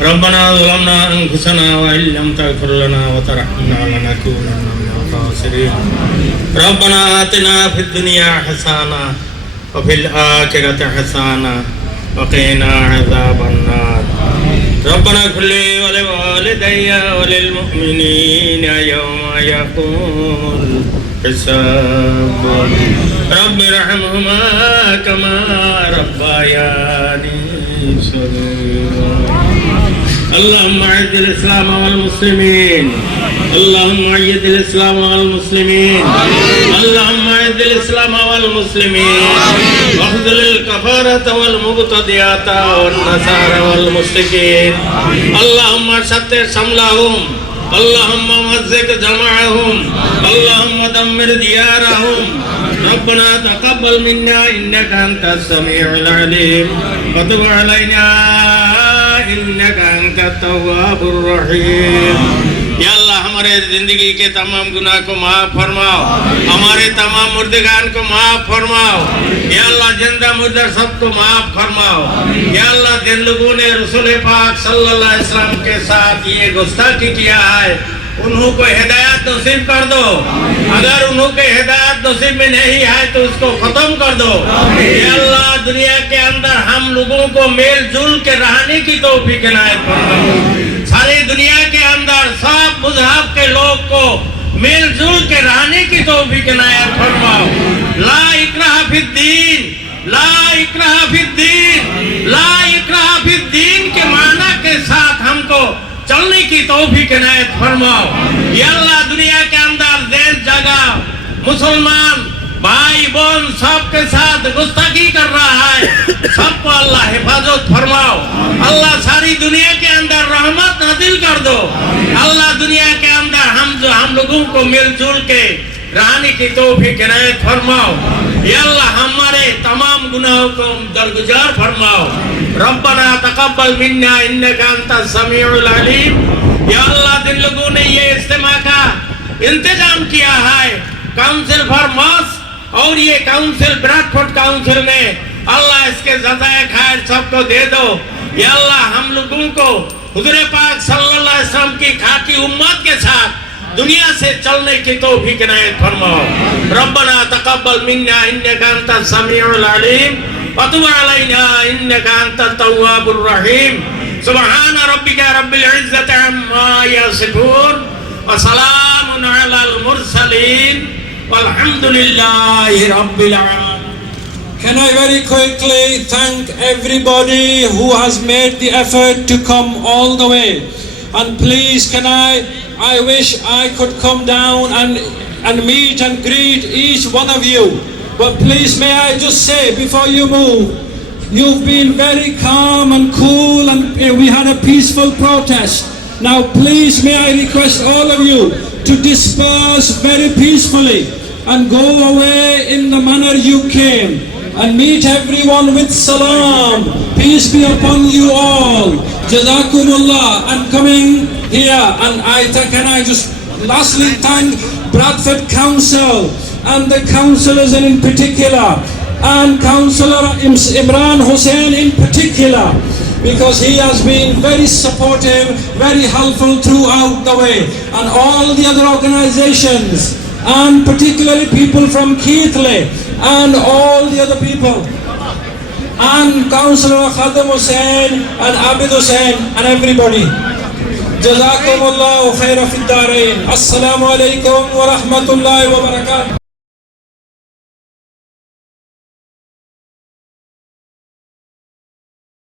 ربنا ظلمنا أنفسنا وإن لم تغفر لنا وترحمنا لنكونن من الخاسرين ربنا آتنا في الدنيا حسنة وفي الآخرة حسنة وقنا عذاب النار ربنا اغفر لي ولوالدي وللمؤمنين يوم يقوم الحساب رب ارحمهما كما ربياني صغيرا اللهم اعز الاسلام والمسلمين اللهم اعز الاسلام والمسلمين اللهم اعز الاسلام والمسلمين واخذل الكفارة والمبتدعات والنصارى والمشركين اللهم شتت شملهم اللهم مزق جمعهم اللهم دمر ديارهم ربنا تقبل منا انك انت السميع العليم وتب علينا انك انت التواب الرحيم یا اللہ ہمارے زندگی کے تمام گناہ کو معاف فرماؤ ہمارے تمام مردگان کو معاف فرماؤ یا اللہ زندہ مردہ سب کو معاف فرماؤ یا اللہ جن لوگوں نے رسول پاک صلی اللہ علیہ وسلم کے ساتھ یہ گستاخی کیا ہے انہوں کو ہدایت نصیب کر دو اگر انہوں کے ہدایت نصیب میں نہیں ہے تو اس کو ختم کر دو یا اللہ دنیا کے اندر ہم لوگوں کو میل جل کے رہنے کی توفیق عنایت فرماؤ ساری دنیا کے اندر سب مذہب کے لوگ کو میل جل کے رہنے کی توفیق عنایت فرماؤ لا اکراہ فی الدین لا اکراہ فی الدین لا اکراہ فی الدین کے معنی کے ساتھ ہم کو چلنے کی توفیق عنایت فرماؤ یا اللہ دنیا کے اندر دیر جگہ مسلمان بھائی بہن سب کے ساتھ گستاخی کر رہا ہے سب کو اللہ حفاظت فرماؤ اللہ ساری دنیا کے اندر رحمت نازل کر دو اللہ دنیا کے اندر ہم لوگوں کو مل جل کے رہنے کی توفیق عنایت فرماؤ یا اللہ ہمارے تمام گناہوں کو درگزر فرماؤ ربنا تقبل منا انک انت السمیع العلیم یا اللہ جن لوگوں نے یہ اجتماع کا انتظام کیا ہے کاؤنسل فار ماسک اور یہ کاؤنسل براڈفورڈ کاؤنسل میں اللہ اس کے جزائے خیر سب کو دے دو یا اللہ ہم لوگوں کو حضور پاک صلی اللہ علیہ وسلم کی خاکی امت کے ساتھ دنیا سے چلنے کی توفیق عنایت فرماؤ ربنا تقبل منا انک انت السمیع العلیم وتب علینا انک انت التواب الرحیم سبحان ربک رب العزة عما یصفون وسلام علی المرسلین والحمد للہ رب العالمین. Can I very quickly thank everybody who has made the effort to come all the way, and please I wish I could come down and meet and greet each one of you, but please may I just say before you move, you've been very calm and cool and we had a peaceful protest. Now please may I request all of you to disperse very peacefully and go away in the manner you came, and meet everyone with salam. Peace be upon you all. Jazakumullah. And coming here, and can I just lastly thank Bradford Council and the councillors in particular, and Councillor Imran Hussain in particular, because he has been very supportive, very helpful throughout the way, and all the other organizations, and particularly people from Keithley and all the other people, and Councillor Khadim Hussain and Abid Hussain and everybody. Jazakumullahu khaira fid darain. Assalamu alaikum wa rahmatullahi wa barakatuh.